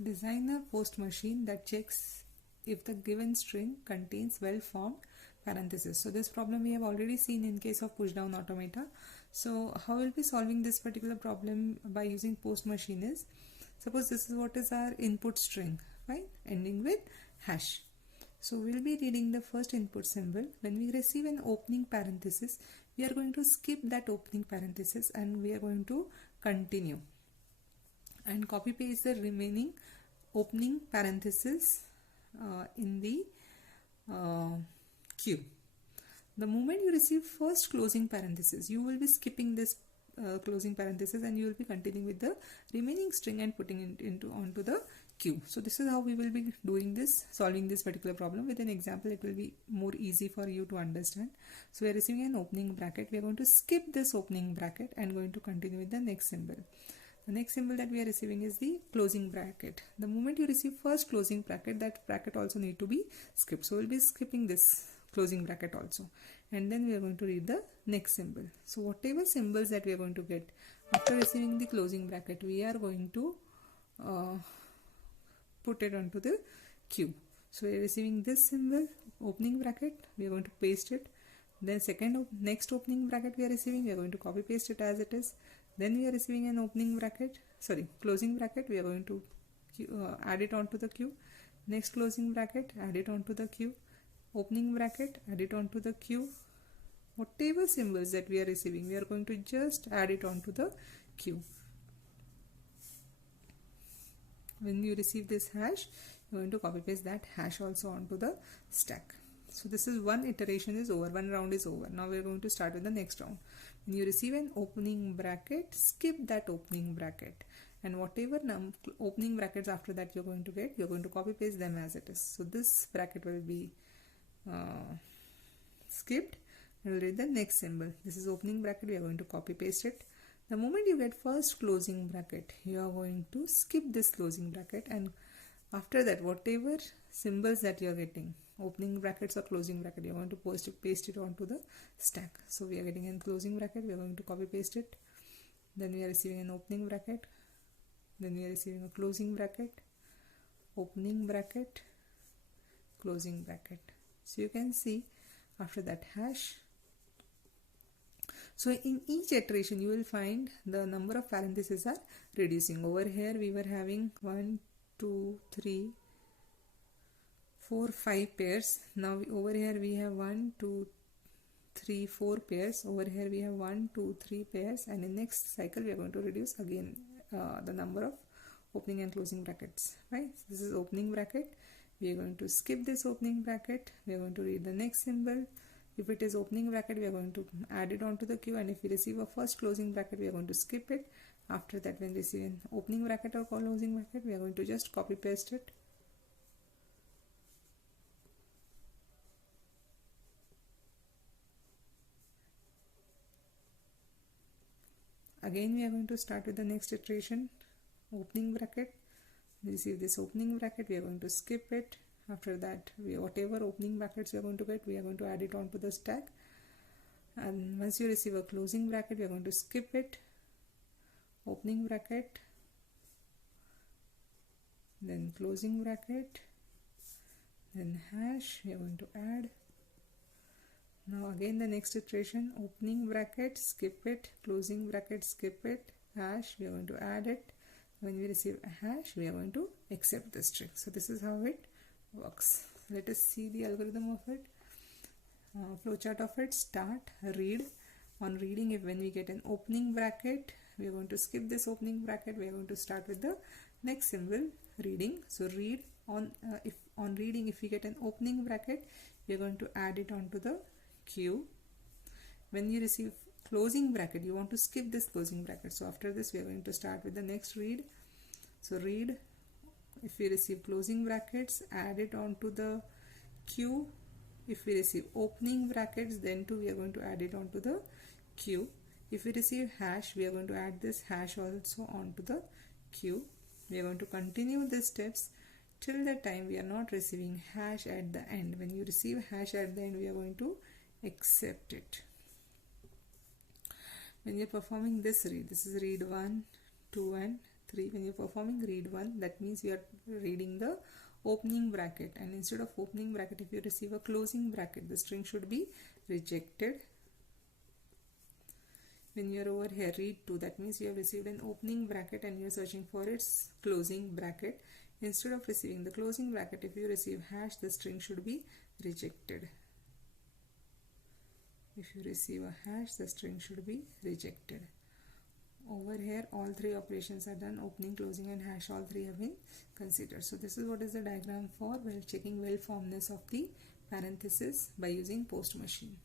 Design a post machine that checks if the given string contains well-formed parentheses. So this problem we have already seen in case of push-down automata. So how we'll be solving this particular problem by using post machine is, suppose this is what is our input string, right, ending with hash. So we'll be reading the first input symbol. When we receive an opening parenthesis, we are going to skip that opening parenthesis and we are going to continue and copy paste the remaining opening parenthesis in the queue. The moment you receive first closing parenthesis, you will be skipping this closing parenthesis and you will be continuing with the remaining string and putting it onto the queue. So this is how we will be doing this, solving this particular problem. With an example, it will be more easy for you to understand. So we are receiving an opening bracket. We are going to skip this opening bracket and going to continue with the next symbol. The next symbol that we are receiving is the closing bracket. The moment you receive first closing bracket, that bracket also need to be skipped. So we'll be skipping this closing bracket also. And then we are going to read the next symbol. So whatever symbols that we are going to get after receiving the closing bracket, we are going to put it onto the queue. So we are receiving this symbol, opening bracket, we are going to paste it. Then next opening bracket we are receiving, we are going to copy paste it as it is. Then we are receiving an closing bracket, we are going to add it onto the queue. Next closing bracket, add it onto the queue. Opening bracket, add it onto the queue. Whatever symbols that we are receiving, we are going to just add it onto the queue. When you receive this hash, you are going to copy paste that hash also onto the stack. So this is one iteration is over, one round is over. Now we are going to start with the next round. When you receive an opening bracket, skip that opening bracket, and whatever opening brackets after that you're going to get, you're going to copy paste them as it is. So this bracket will be skipped and we'll read the next symbol. This is opening bracket, we are going to copy paste it. The moment you get first closing bracket, you are going to skip this closing bracket, and after that whatever symbols that you are getting, opening brackets or closing bracket, you are going to paste it onto the stack. So we are getting a closing bracket, we are going to copy paste it. Then we are receiving an opening bracket, then we are receiving a closing bracket, opening bracket, closing bracket. So you can see after that hash. So in each iteration you will find the number of parentheses are reducing. Over here we were having 1, 2, 3, 4, 5 pairs. Now over here we have 1, 2, 3, 4 pairs. Over here we have 1, 2, 3 pairs, and in next cycle we are going to reduce again the number of opening and closing brackets, right? So this is opening bracket. We are going to skip this opening bracket. We are going to read the next symbol. If it is opening bracket, we are going to add it onto the queue, and if we receive a first closing bracket, we are going to skip it. After that, when we receive an opening bracket or closing bracket, we are going to just copy paste it. Again we are going to start with the next iteration, opening bracket. We receive this opening bracket, we are going to skip it. After that, whatever opening brackets we are going to get, we are going to add it onto the stack. And once you receive a closing bracket, we are going to skip it, opening bracket, then closing bracket, then hash we are going to add. Now again the next iteration, opening bracket, skip it, closing bracket, skip it, hash we are going to add it. When we receive a hash, we are going to accept the string. So this is how it works. Let us see the algorithm of it. Flowchart of it. Start, read. On reading, if when we get an opening bracket, we are going to skip this opening bracket. We are going to start with the next symbol, reading. So read on. If on reading, if we get an opening bracket, we are going to add it onto the queue. When you receive closing bracket, you want to skip this closing bracket. So after this, we are going to start with the next read. So read. If we receive closing brackets, add it onto the queue. If we receive opening brackets, then too we are going to add it onto the queue. If we receive hash, we are going to add this hash also onto the queue. We are going to continue these steps till the time we are not receiving hash at the end. When you receive hash at the end, we are going to accept it. When you are performing this read, this is read 1, 2 and 3. When you're performing read 1, that means you are reading the opening bracket, and instead of opening bracket, if you receive a closing bracket, the string should be rejected. When you are over here read 2, that means you have received an opening bracket and you are searching for its closing bracket. Instead of receiving the closing bracket, if you receive hash, the string should be rejected. If you receive a hash, the string should be rejected. Over here all 3 operations are done, opening, closing and hash, all 3 have been considered. So this is what is the diagram for checking well formness of the parenthesis by using post machine.